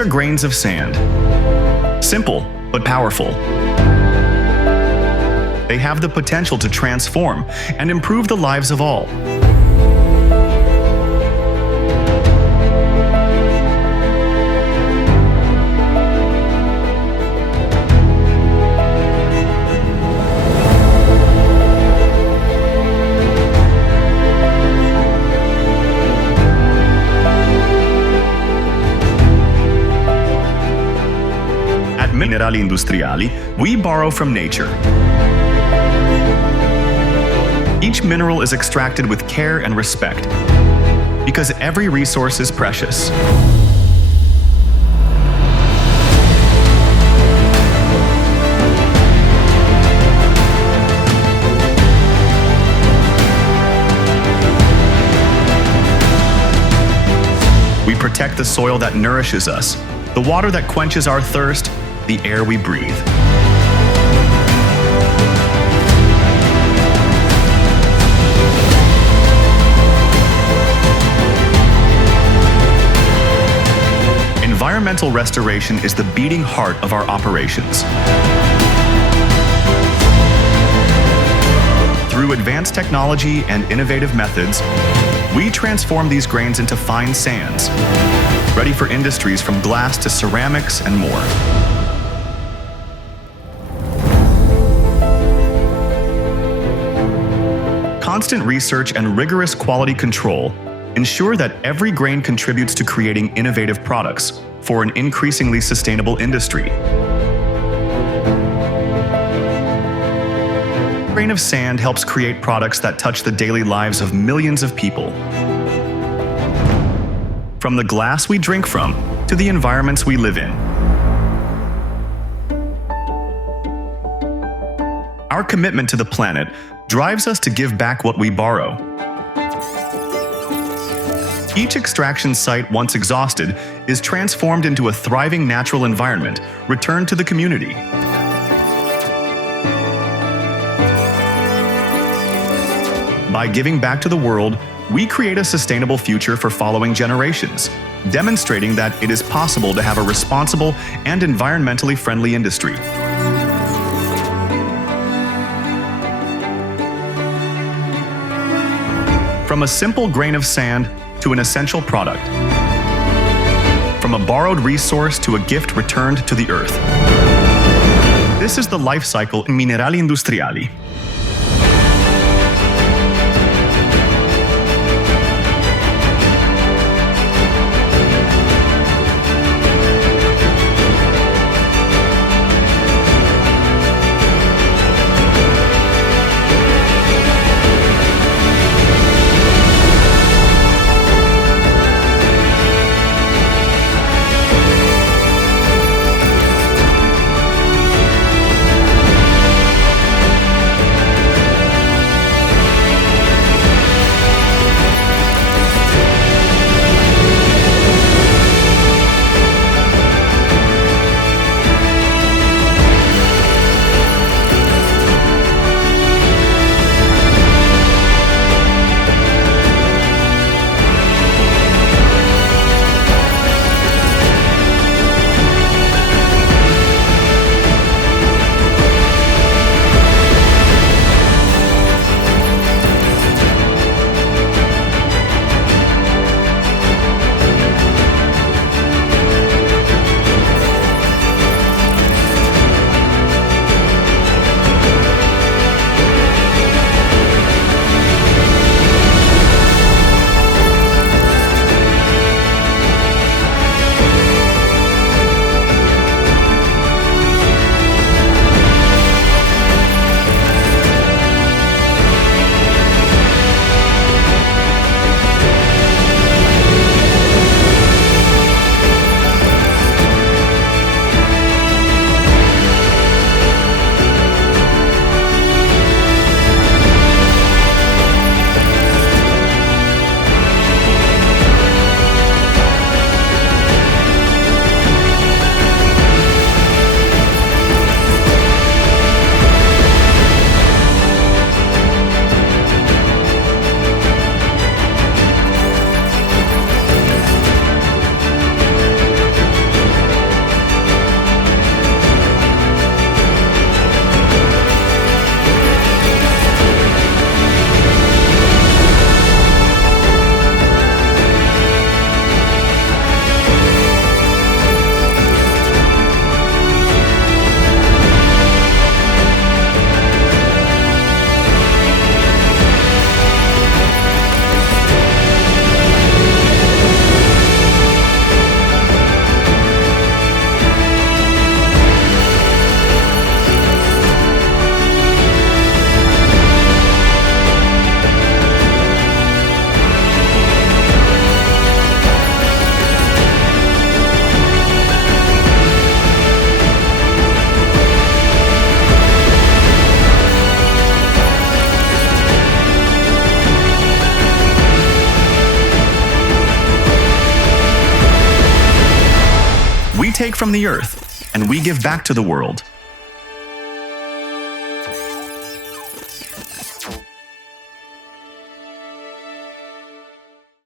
are grains of sand. Simple, but powerful. They have the potential to transform and improve the lives of all. At Minerali Industriali, we borrow from nature. Each mineral is extracted with care and respect, because every resource is precious. We protect the soil that nourishes us, the water that quenches our thirst, the air we breathe. Environmental restoration is the beating heart of our operations. Through advanced technology and innovative methods, we transform these grains into fine sands, ready for industries from glass to ceramics and more. Constant research and rigorous quality control ensure that every grain contributes to creating innovative products for an increasingly sustainable industry. A grain of sand helps create products that touch the daily lives of millions of people. From the glass we drink from to the environments we live in. Our commitment to the planet drives us to give back what we borrow. Each extraction site, once exhausted, is transformed into a thriving natural environment, returned to the community. By giving back to the world, we create a sustainable future for following generations, demonstrating that it is possible to have a responsible and environmentally friendly industry. From a simple grain of sand to an essential product. From a borrowed resource to a gift returned to the earth. This is the life cycle in Minerali Industriali. take from the earth, and we give back to the world.